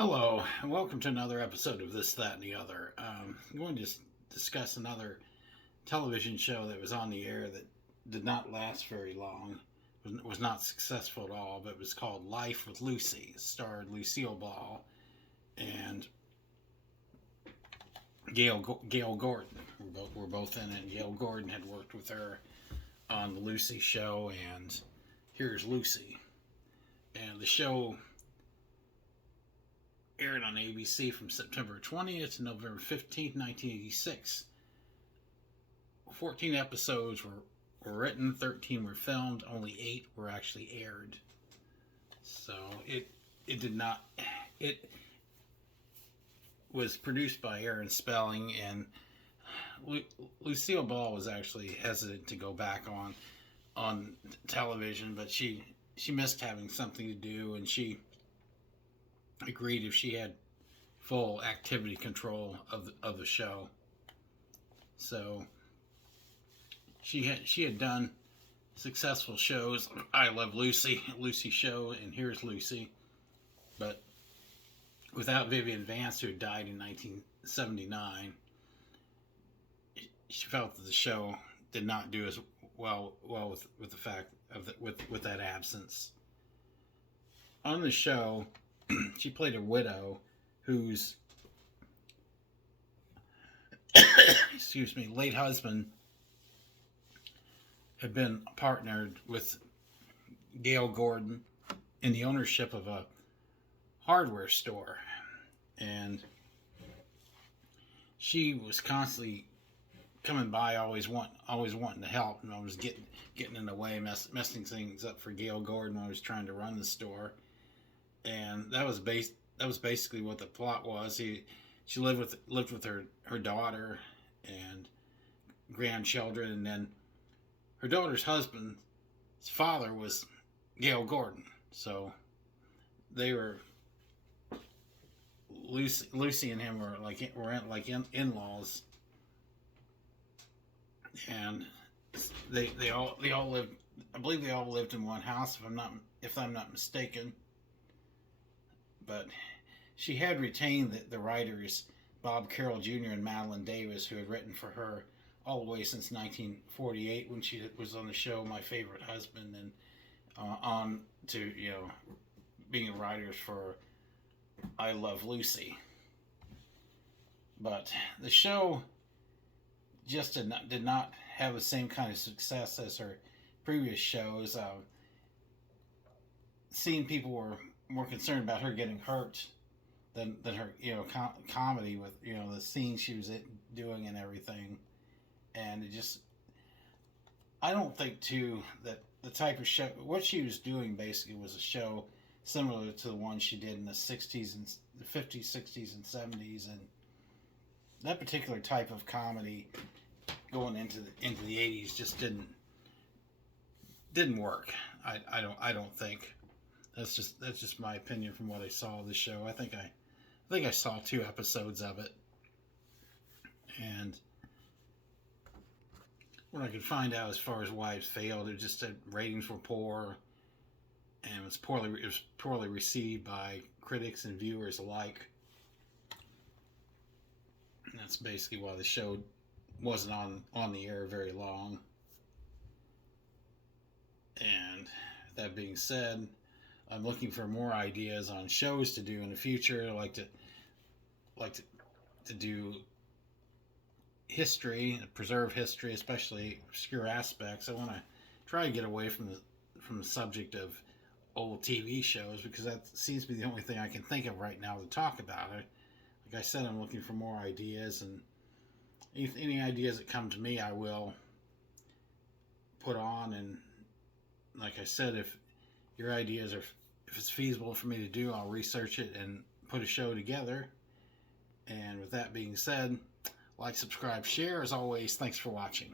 Hello, and welcome to another episode of This, That, and the Other. I'm going to discuss another television show that was on the air that did not last very long, was not successful at all, but it was called Life with Lucy. It starred Lucille Ball and Gail Gordon. Were both in it. Gail Gordon had worked with her on the Lucy show, and here's Lucy. And the show aired on ABC from September 20th to November 15th, 1986. 14 episodes were written, 13 were filmed, only 8 were actually aired. So it was produced by Aaron Spelling, and Lucille Ball was actually hesitant to go back on television, but she missed having something to do, and she agreed if she had full activity control of the show. So she had done successful shows. I Love Lucy, Lucy Show, and Here's Lucy. But without Vivian Vance, who had died in 1979, she felt that the show did not do as well with the fact of with that absence. On the show, she played a widow whose late husband had been partnered with Gail Gordon in the ownership of a hardware store, and she was constantly coming by, always wanting to help, and I was getting in the way, messing things up for Gail Gordon when I was trying to run the store. And that was basically what the plot was. She lived with her daughter and grandchildren, and then her daughter's husband's father was Gail Gordon. So they were Lucy and him were like in-laws, and they all lived. I believe they all lived in one house, if I'm not mistaken. But she had retained the writers Bob Carroll Jr. and Madeline Davis, who had written for her all the way since 1948 when she was on the show My Favorite Husband, and on to being writers for I Love Lucy. But the show just did not have the same kind of success as her previous shows. Seeing people were more concerned about her getting hurt than her comedy with the scenes she was doing and everything. And I don't think too that the type of show what she was doing basically was a show similar to the one she did in the 60s and the 50s, 60s, and 70s, and that particular type of comedy going into the 80s just didn't work. I don't think. That's just my opinion from what I saw of the show. I think I saw 2 episodes of it, and what I could find out as far as why it failed, it just said ratings were poor, and it was poorly received by critics and viewers alike. And that's basically why the show wasn't on the air very long. And that being said, I'm looking for more ideas on shows to do in the future. I like to do history, preserve history, especially obscure aspects. I want to try to get away from the subject of old TV shows, because that seems to be the only thing I can think of right now to talk about it. Like I said, I'm looking for more ideas, and any ideas that come to me, I will put on. And like I said, if your ideas are, if it's feasible for me to do, I'll research it and put a show together. And with that being said, like, subscribe, share. As always, thanks for watching.